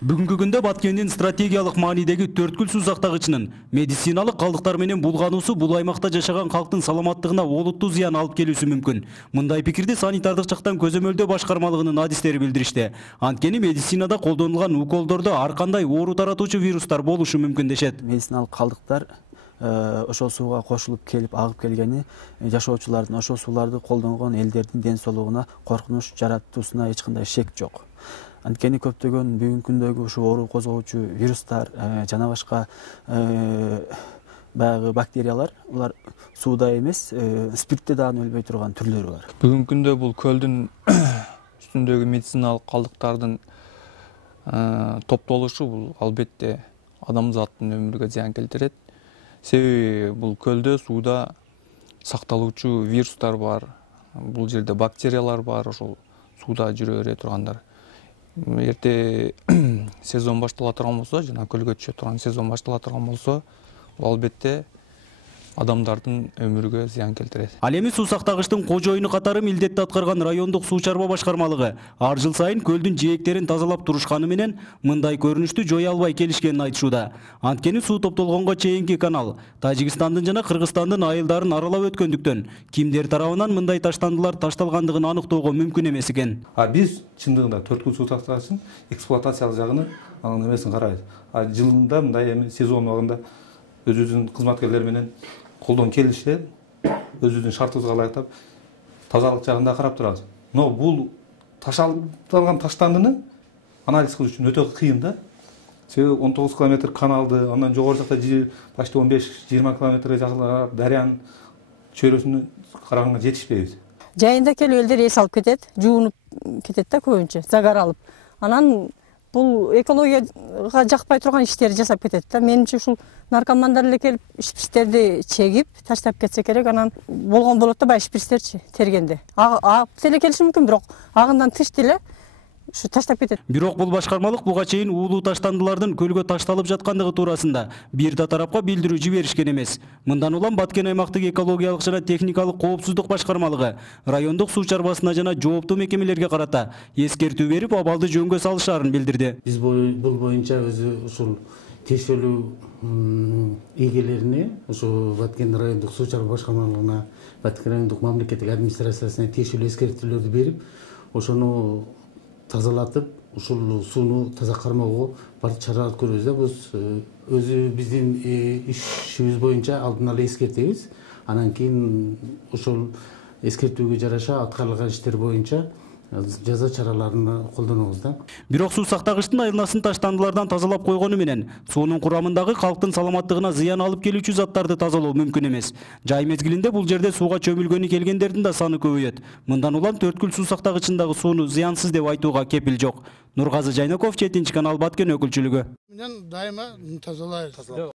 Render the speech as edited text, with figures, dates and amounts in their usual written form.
Бүгүнкү күндө Баткендин стратегиялык маанидеги Төрткүл суу сактагычынын медициналык калдыктар менен булгануусу бул аймакта жашаган калктын саламаттыгына олуттуу зыян алып келүүсү мүмкүн. Мындай пикирди санитардык жактан көзөмөлдөө башкармалыгынын адистери билдиришти. Анткени медицинада колдонулган уколдордо ар кандай оору таратуучу вирустар болушу мүмкүн дешет. Медициналык калдыктар ошол сууга кошулуп келип агып келгени жашоочулардын ошол сууларды колдонгон элдердин ден соолугуна коркунуч жаратуусуна эч кандай шек жок. Анткени көптөгөн бүгүнкү күндөгү ушу оору козгоочу вирустар жана башка баягы бактериялар улар сууда эмес, спиртте дагы өлбөй турган түрлөрү бар. Бүгүнкү күндө бул көлдүн үстүндөгү медициналык калдыктардын топтолушу бул албетте адамзаттын өмүрүнө зыян келтирет. Себеби бул көлдө сууда сакталуучу вирустар бар. Бул жерде бактериялар бар, ошол сууда жүрө бере тургандар. Эрте сезон баштала турган болсо, жана көлгө түшө турган сезон баштала турган болсо, бул албетте адамдардын өмүрүнө зыян келтирет. Ал эми суу сактагычтын кожоюну катары милдетти аткарган райондук суу чарба башкармалыгы ар жыл сайын көлдүн жээктерин тазалап турушканы менен мындай көрүнүштү жоя албай келишкенин айтышууда. Анткени суу топтолгонго чейинки канал Тажикстандын жана Кыргызстандын айылдарын аралап өткөндүктөн кимдер тарабынан мындай таштандылар ташталгандыгын аныктоого мүмкүн эмес экен. Биз чындыгында Төрткүл суу сактагычын эксплуатациялык жагын анын эмесин карайбыз. Жылында мындай эми сезон убагында өзүбүздүн кызматкерлер менен колдон келишсе, өзүбүздүн шартыбызга ылайыктап тазалык жагында карап турабыз. Но бул ташталган таштандыны анализ кылыш үчүн өтө кыйын да. Себеби 19 километр каналды, андан жогору жакта почти 15-20 километр жакта дарыянын чөйрөсүнө караганга жетишпейбиз. Жайында келип элдер эс алып кетет, жуунуп кетет да көбүнчө, загар алып. Анан бул экологияга жакпай турган иштерди жасап кетет да. Менимче ушул наркомандар эле келип шприцтерди чегип таштап кетсе керек, анан болгон болот да баягы шприцтерчи тергенде. Агып деле келиши мүмкүн, бирок агындан тыш деле ушу таштап кетет. Бирок бул башкармалык буга чейин уулуу таштандылардын көлгө ташталып жаткандыгы туурасында бир да тарапка билдирүү жиберишкен эмес. Мындан улам Баткен аймактык экологиялык жана техникалык коопсуздук башкармалыгы райондук суу чарбасына жана жооптуу мекемелерге карата эскертүү берип, абалды жөнгө салышаарын билдирди. Биз бул боюнча өзү ушул тиешелүү эгелерине, ушу Баткен райондук суу чарба башкармалыгына, Баткен райондук мамлекеттик администрациясына тиешелүү эскертүүлөрдү берип, ошону тазалатып, ушул сууну таза кармоого бардык чаралар көрөбүз да. Биз өзү биздин ишибиз боюнча алдын ала эскертебиз. Анан кийин ошол эскертүүгө жараша аткарылган иштер боюнча жаза чараларын колдонобуз да. Бирок суу сактагычтын айылнасын таштандылардан тазалап койгону менен суунун курамындагы калктын саламаттыгына зыян алып келүүчү заттарды тазалоо мүмкүн эмес. Жай мезгилинде бул жерде сууга чөмүлгөнү келгендердин да саны көбөйөт. Мындан улам Төрткүл суу сактагычындагы сууну зыянсыз деп айтууга кепил жок. Нургазы Жайнаков, 7 канал, Баткен өкүлчүлүгү. Мен дайыма тазалайбыз.